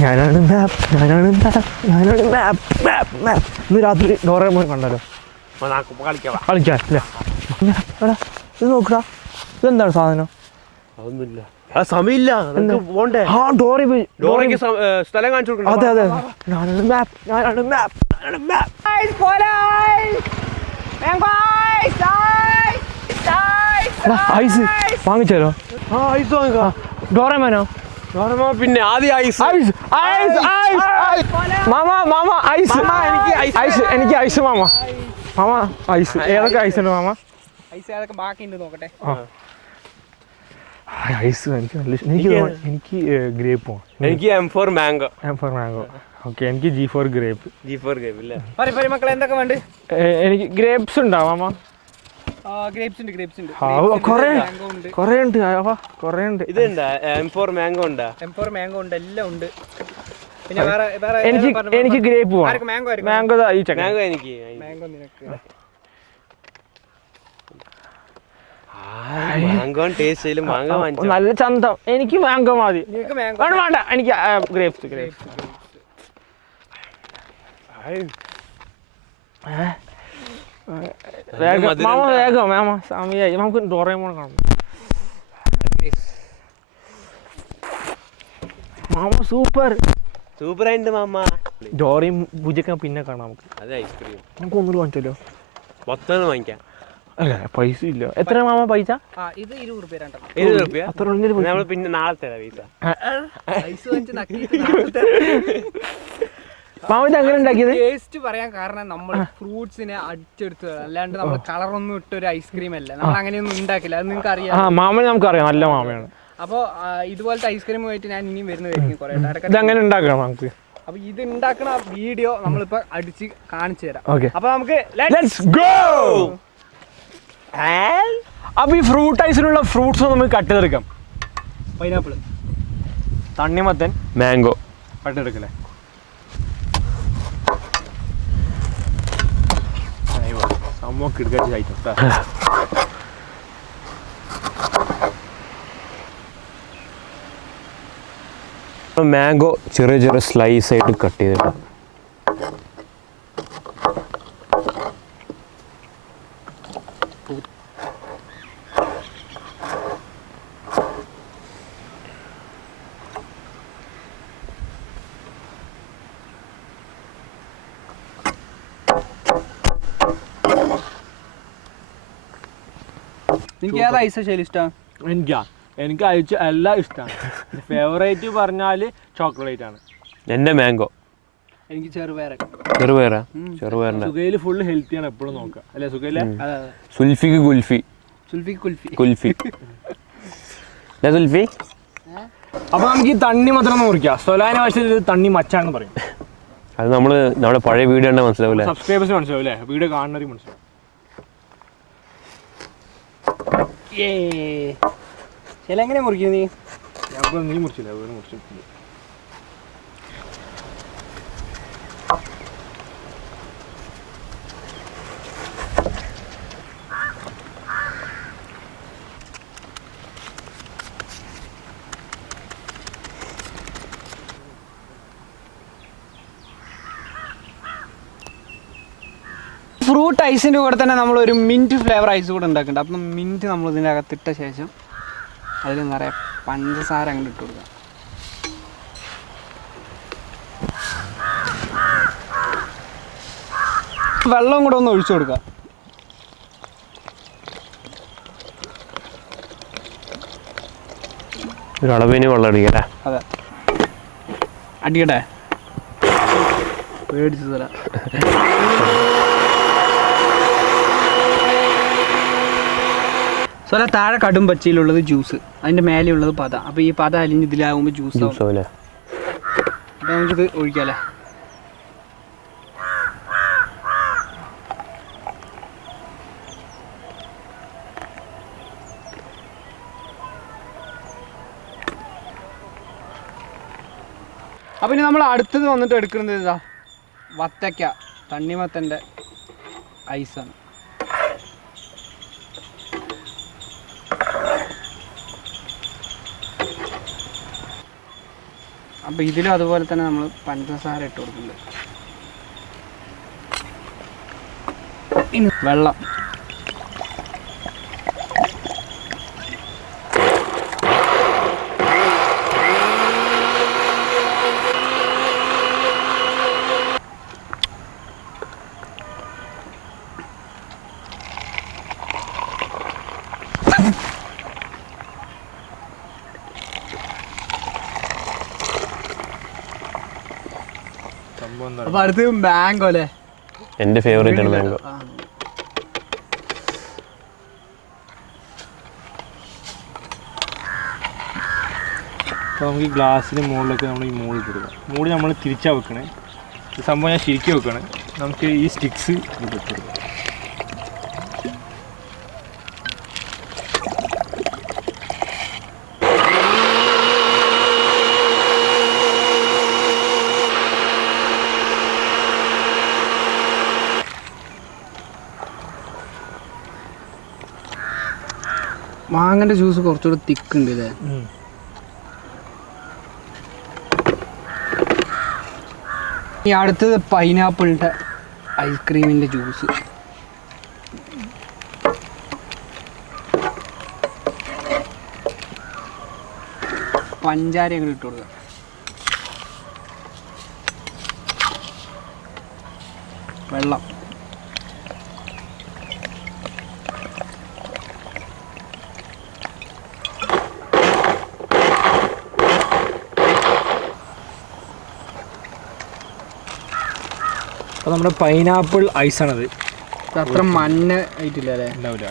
ഞാനാണ് മാപ്പ്, ഞാനാണ് മാപ്പ്, ഞാനാണ് മാപ്പ്, മാപ്പ്, മാപ്പ്. ഇന്ന് രാത്രി ഡോറേമോൻ കണ്ടാലോ? കളിക്കാം അല്ലേ? എടാ ഇത് നോക്കടാ, ഇതെന്താണ് സാധനം? അതൊന്നുമില്ല, സമയമില്ല. സ്ഥലം കാണിച്ചു കൊടുക്കണം. അതെ അതെ, ഞാനാണ് മാപ്പ്, ഞാനാണ് മാപ്പ്, ഞാനാണ് മാപ്പ്. ഐസ് വാങ്ങിച്ചാലോ? ഐസ് വാങ്ങിക്കാം. ഡോറേമോനോ? പിന്നെ ആദ്യം ഐസ്. ഐസ് ഐസ് ഐസ് മാമ മാമ ഐസ്. ഐസ് എനിക്ക് ഐസ് മാമ. മാമ ഐസ് ഏതൊക്കെ ഐസ് ഉണ്ട് മാമ? ഐസ് ഏതൊക്കെ ബാക്കിയുണ്ട് നോക്കട്ടെ. ഐസ് എനിക്ക് നല്ല ഇഷ്ടം. എനിക്ക് ഗ്രേപ്പ്. എനിക്ക് M4 മാംഗോ. ഓക്കെ, എനിക്ക് G4 ഗ്രേപ്പ്. ഇല്ലേ? മക്കളെ എന്തൊക്കെ വേണ്ട? എനിക്ക് ഗ്രേപ്സ് ഉണ്ടോ മാമ? ഗ്രേപ്സ് ഉണ്ട്. കുറേ ഉണ്ട്. ഇതുണ്ടാ M4 മാംഗോ ഉണ്ടാ? M4 മാംഗോ ഉണ്ട്, എല്ലാം ഉണ്ട്. പിന്നെ എനിക്ക് ഗ്രേപ്പ് വേണം. മാംഗോ എനിക്ക് മാംഗോ നിനക്ക്. മാംഗോ ടേസ്റ്റ് ചെയ്യലും മാംഗോ വാങ്ങിച്ചു. നല്ല ചന്തം. എനിക്ക് മാംഗോ മതി. വേണ്ട, എനിക്ക് ഗ്രേപ്സ്. വേഗം മാമ, സമയമായി. നമുക്ക് ഡോറേമോൺ കാണണം. മാമ സൂപ്പർ ആയിട്ട് മാമ. ഡോറയും പൂജയൊക്കെ പിന്നെ കാണാം നമുക്ക്. അത് ഐസ്ക്രീം നമുക്ക് ഒന്നുകൂടി വാങ്ങിച്ചല്ലോ. മൊത്തം വാങ്ങിക്കാം. അല്ല പൈസ ഇല്ല. എത്ര മാമ പൈസ? ഇത് 20 രൂപ. അത്ര നമ്മൾ പിന്നെ നാളെ തരാം പൈസ. മാമ ഇത് എങ്ങനെ ഉണ്ടാക്കിയത്? ടേസ്റ്റ് പറയാൻ കാരണം നമ്മൾ ഫ്രൂട്ട്സിനെ അടിച്ചെടുത്തത്, അല്ലാണ്ട് നമ്മൾ കളറൊന്നും ഇട്ട ഒരു ഐസ്ക്രീം അല്ല. നമ്മൾ അങ്ങനെയൊന്നും ഉണ്ടാക്കില്ല, അത് നിങ്ങൾക്ക് അറിയാം. മാമനെ നമുക്കറിയാം, നല്ല മാമയാണ്. അപ്പോൾ ഇതുപോലത്തെ ഐസ്ക്രീം ആയിട്ട് ഞാൻ ഇനിയും വരുന്നതായിരിക്കും കുറേ. ഇതെങ്ങനെ ഉണ്ടാക്കാം നമുക്ക്? അപ്പൊ ഇത് ഉണ്ടാക്കണ വീഡിയോ നമ്മളിപ്പോ അടിച്ച് കാണിച്ചു തരാം. അപ്പൊ നമുക്ക് ലെറ്റ്സ് ഗോ. അപ്പൊ ഈ ഫ്രൂട്ട് ഐസിനുള്ള ഫ്രൂട്ട്സ് നമുക്ക് കട്ട് ചെയ്തെടുക്കാം. പൈനാപ്പിൾ, തണ്ണിമത്തൻ, മാംഗോ കട്ട് ചെയ്തെടുക്കല്ലേ? സംഭവം കിടക്കാച്ച് ഐറ്റം. മാംഗോ ചെറിയ സ്ലൈസ് ആയിട്ട് കട്ട് ചെയ്തിടാം. എനിക്ക് ഏതാ ഐസ് ശരി ഇഷ്ടം? എനിക്ക് അയച്ച എല്ലാം ഇഷ്ടമാണ്. ഫേവറേറ്റ് പറഞ്ഞാല് ചോക്ലേറ്റ് ആണ്. എൻ്റെ മാംഗോ. എനിക്ക് ചെറുപയർ. സുഖയില് ഫുള്ള് ഹെൽത്തിയാണ്, എപ്പോഴും നോക്കാം അല്ലെ സുഖയിലെ? സുൽഫിക്ക് കുൽഫി. അപ്പൊ നമുക്ക് ഈ തണ്ണി മാത്രം മുറിക്കാം. സൊലാന ഭാഷയിൽ തണ്ണി മച്ചാന്ന് പറയും. അത് നമ്മുടെ പഴയ വീഡിയോ കണ്ടാൽ മനസ്സിലാവില്ലേ? സബ്സ്ക്രൈബേഴ്സ് മനസ്സിലാവും അല്ലേ? വീഡിയോ കാണുന്നവർ മനസ്സിലാവും. എങ്ങനെ മുറിക്കും നീ? നീ മുറിച്ചില്ല, വേറെ മുറിച്ചു. ഫ്രൂട്ട് ഐസിൻ്റെ കൂടെ തന്നെ നമ്മളൊരു മിൻറ്റ് ഫ്ലേവർ ഐസ് കൂടെ ഉണ്ടാക്കുന്നുണ്ട്. അപ്പം മിൻറ്റ് നമ്മൾ ഇതിൻ്റെ അകത്തിട്ട ശേഷം അതിൽ നിറയെ പഞ്ചസാര അങ്ങോട്ട് ഇട്ട് കൊടുക്കുക. വെള്ളം കൂടെ ഒന്ന് ഒഴിച്ചു കൊടുക്കുക. ഒരളവിന് വെള്ളം അടിക്കട്ടെ? അതെ, അടിക്കട്ടെ. പേടിച്ചു തരാം. സോ താഴെ കടും പച്ചയിലുള്ളത് ജ്യൂസ്, അതിൻ്റെ മേലെയുള്ളത് പത. അപ്പോൾ ഈ പത അലിഞ്ഞ് ഇതിലാകുമ്പോൾ ജ്യൂസ് ആവും. അപ്പോൾ നമുക്കിത് ഒഴിക്കാമല്ലേ? അപ്പോൾ ഇനി നമ്മൾ അടുത്തത് വന്നിട്ട് എടുക്കുന്നത് ഇതാ വത്തക്ക തണ്ണിമത്തൻ്റെ ഐസാണ്. അപ്പോൾ ഇതിലും അതുപോലെ തന്നെ നമ്മൾ പഞ്ചസാര ഇട്ട് കൊടുക്കുന്നുണ്ട്. ഇനി വെള്ളം. അപ്പോൾ അടുത്ത് മാംഗോ അല്ലേ? എൻ്റെ ഫേവറേറ്റ് ആണ് മാംഗോ. അപ്പോൾ നമുക്ക് ഈ ഗ്ലാസ്സിന് മുകളിലൊക്കെ നമ്മൾ ഈ മൂടി കൊടുക്കാം. മൂടി നമ്മൾ തിരിച്ചാണ് വെക്കണേ. ഈ സംഭവം ഞാൻ ശരിക്കും വെക്കണേ. നമുക്ക് ഈ സ്റ്റിക്സ് ഇത് കൊടുക്കാം. മാങ്ങൻ്റെ ജ്യൂസ് കുറച്ചുകൂടെ തിക്കുണ്ട് അല്ലേ? ഈ അടുത്തത് പൈനാപ്പിളിൻ്റെ ഐസ്ക്രീമിൻ്റെ ജ്യൂസ്. പഞ്ചാര അങ്ങോട്ട് ഇട്ട് കൊടുക്കുക. വെള്ളം. അപ്പോൾ നമ്മുടെ പൈനാപ്പിൾ ഐസാണത്. അത്ര മഞ്ഞ ആയിട്ടില്ല അല്ലേ? ഉണ്ടാവില്ല,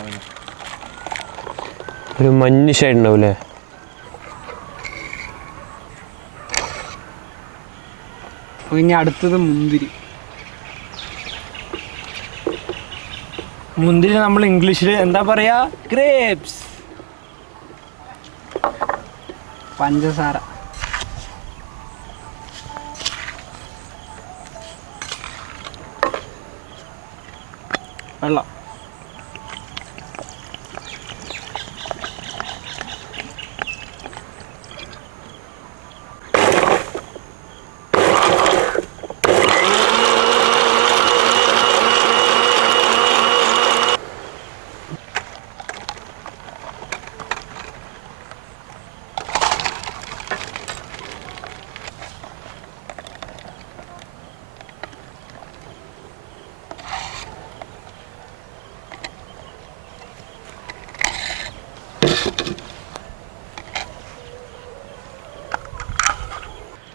ഒരു മഞ്ഞ ഷെയ്ഡ് ഉണ്ടാവില്ലേ? ഇനി അടുത്തത് മുന്തിരി. മുന്തിരി നമ്മൾ ഇംഗ്ലീഷിൽ എന്താ പറയാ? ഗ്രേപ്സ്. പഞ്ചസാര. വെള്ളം.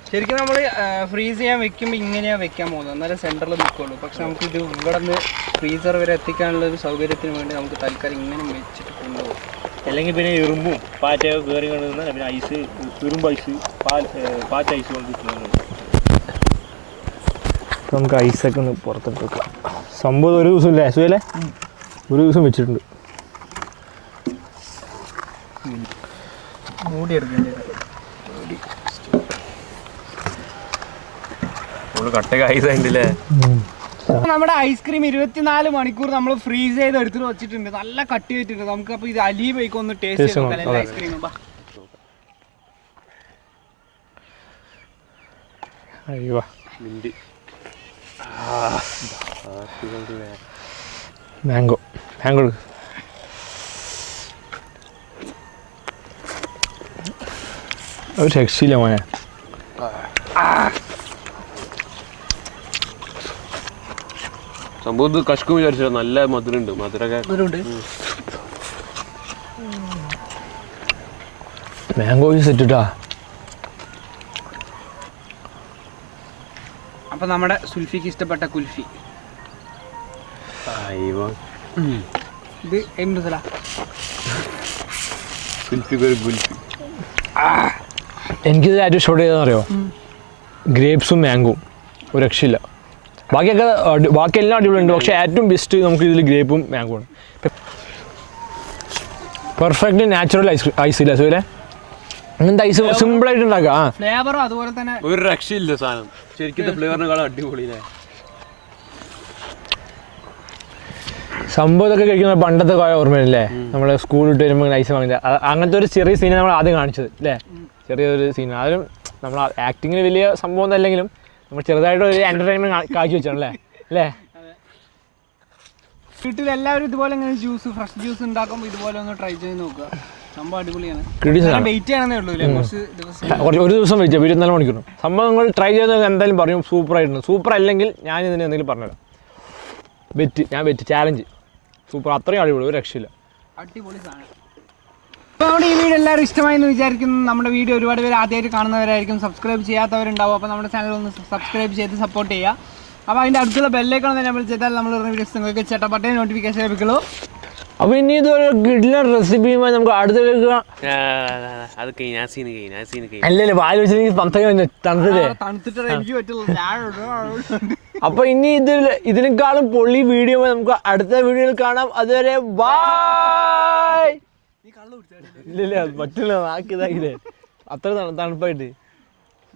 ശരിക്കും നമ്മൾ ഫ്രീസ് ചെയ്യാൻ വെക്കുമ്പോൾ ഇങ്ങനെയാണ് വെക്കാൻ പോകുന്നത്, എന്നാലും സെൻറ്ററിൽ നിൽക്കുള്ളൂ. പക്ഷെ നമുക്കിത് ഇവിടെ നിന്ന് ഫ്രീസർ വരെ എത്തിക്കാനുള്ള ഒരു സൗകര്യത്തിന് വേണ്ടി നമുക്ക് തൽക്കാലം ഇങ്ങനെ വെച്ചിട്ട് കൊണ്ടുപോകും. അല്ലെങ്കിൽ പിന്നെ എറുമ്പും പാറ്റയൊക്കെ കയറി കൊണ്ടുവന്നാൽ പിന്നെ ഐസ്, എറുമ്പ് ഐസ്, പാറ്റ ഐസ് കൊണ്ട് കിട്ടുന്നത്. നമുക്ക് ഐസൊക്കെ ഒന്ന് പുറത്തിട്ട് വെക്കാം. സംഭവം ഒരു ദിവസം ഇല്ലേ സുഖല്ലേ? ഒരു ദിവസം വെച്ചിട്ടുണ്ട്. മൂടി എടുക്കേണ്ടി വരും. കട്ടക്ക് ഐസ് ഉണ്ടല്ലേ? നമ്മുടെ ഐസ്ക്രീം 24 മണിക്കൂർ നമ്മൾ ഫ്രീസ് ചെയ്ത് എടുത്തിട്ട് വെച്ചിട്ടുണ്ട്. നല്ല കട്ടി ആയിട്ടുണ്ട്. നമുക്ക് അപ്പോൾ ഇത് അലീബൊക്കെ ഒന്ന് ടേസ്റ്റ് ചെയ്ത് നോക്കാം ഐസ്ക്രീം. അയ്യോ മാംഗോ മാംഗോ ഒരു രക്ഷയില്ല മോനെ. സംഭവം കഷ്കു വിചാരിച്ചാൽ നല്ല മധുരമുണ്ട്. മധുരമൊക്കെ മാംഗോ സെറ്റ് ഇട്ടാ. അപ്പൊ നമ്മുടെ സുൽഫിക്ക് ഇഷ്ടപ്പെട്ട കുൽഫി ഇത് എന്ത് സ്ഥല? എനിക്കിത് ഏറ്റവും ഇഷ്ടപ്പെട്ട ഏതാണെന്ന് അറിയോ? ഗ്രേപ്സും മാംഗോവും. ഒരു രക്ഷയില്ല. ബാക്കിയെല്ലാം അടിപൊളിയുണ്ട്. പക്ഷേ ഏറ്റവും ബെസ്റ്റ് നമുക്ക് ഇതിൽ ഗ്രേപ്പും മാംഗോ ആണ്. പെർഫെക്റ്റ് നാച്ചുറൽ ഐസ് ഇല്ല സുഖല്ലേ? അങ്ങനത്തെ ഐസ് സിമ്പിളായിട്ട് ഉണ്ടാക്കാം. ഫ്ലേവറും അതുപോലെ തന്നെ ഒരു രക്ഷയില്ല സാധനം. ശരിക്കും ഫ്ലേവറിനെക്കാളും അടിപൊളിയില്ലേ സംഭവം. ഇതൊക്കെ കഴിക്കുന്ന പണ്ടത്തെ ഓർമ്മയില്ലേ? നമ്മൾ സ്കൂളിൽ വിട്ട് വരുമ്പോൾ ഐസ് വാങ്ങില്ല. അങ്ങനത്തെ ഒരു ചെറിയ സീനാണ് നമ്മൾ ആദ്യം കാണിച്ചത് അല്ലേ? ചെറിയൊരു സീൻ. അതിലും നമ്മൾ ആക്ടിങ്ങിന് വലിയ സംഭവം ഒന്നും അല്ലെങ്കിലും നമ്മൾ ചെറുതായിട്ട് ഒരു എൻ്റർടൈൻമെൻറ്റ് കാഴ്ച വെച്ചാണ് അല്ലേ വീട്ടിൽ എല്ലാവരും ഇതുപോലെ ഇങ്ങനെ ഫ്രഷ് ജ്യൂസ് ഉണ്ടാക്കുമ്പോൾ ഇതുപോലെ ഒന്ന് ട്രൈ ചെയ്ത് നോക്കുക. സംഭവം അടിപൊളിയാണ്. വെയിറ്റ് ചെയ്യണമെന്നേ ഉള്ളൂ കുറച്ച് ദിവസം. ഒരു ദിവസം വെയിറ്റ് 24 മണിക്കൂർ. സംഭവം നിങ്ങൾ ട്രൈ ചെയ്ത് എന്തായാലും പറയും സൂപ്പറായിട്ടുണ്ട്. സൂപ്പർ അല്ലെങ്കിൽ ഞാൻ ഇതിന് എന്തെങ്കിലും പറഞ്ഞുതരാം. വെറ്റ് ചാലഞ്ച് സൂപ്പർ, അത്രയും അടിപൊളി, ഒരു രക്ഷയില്ല, അടിപൊളി സാധനം. അപ്പോൾ നമ്മുടെ ഈ വീഡിയോ എല്ലാവരും ഇഷ്ടമായി എന്ന് വിചാരിക്കുന്നു. നമ്മുടെ വീഡിയോ ഒരുപാട് പേര് ആദ്യമായിട്ട് കാണുന്നവരായിരിക്കും, സബ്സ്ക്രൈബ് ചെയ്യാത്തവരുണ്ടാവും. അപ്പോൾ നമ്മുടെ ചാനൽ ഒന്ന് സബ്സ്ക്രൈബ് ചെയ്ത് സപ്പോർട്ട് ചെയ്യുക. അപ്പോൾ അതിൻ്റെ അടുത്തുള്ള ബെല്ലേക്കാണ് നമ്മൾ ചെയ്താൽ നമ്മൾ വീഡിയോസ് നിങ്ങൾക്ക് ചേട്ടപ്പട്ടേ നോട്ടിഫിക്കേഷൻ ലഭിക്കുള്ളൂ. അപ്പോൾ ഇനി ഇതൊരു കിടിലൻ റെസിപ്പിയുമായി നമുക്ക് അടുത്തേക്ക് അല്ലല്ലേ വായിൽ വെച്ചിട്ട് തണുത്തിട്ട് എനിക്ക് പറ്റില്ല. അപ്പൊ ഇനി ഇതിനേക്കാളും പൊള്ളി വീഡിയോ നമുക്ക് അടുത്ത വീഡിയോയിൽ കാണാം. അതുവരെ ബൈ. ഇല്ല പറ്റില്ല, നാക്കിതാക്കില്ലേ അത്ര തണുപ്പായിട്ട്.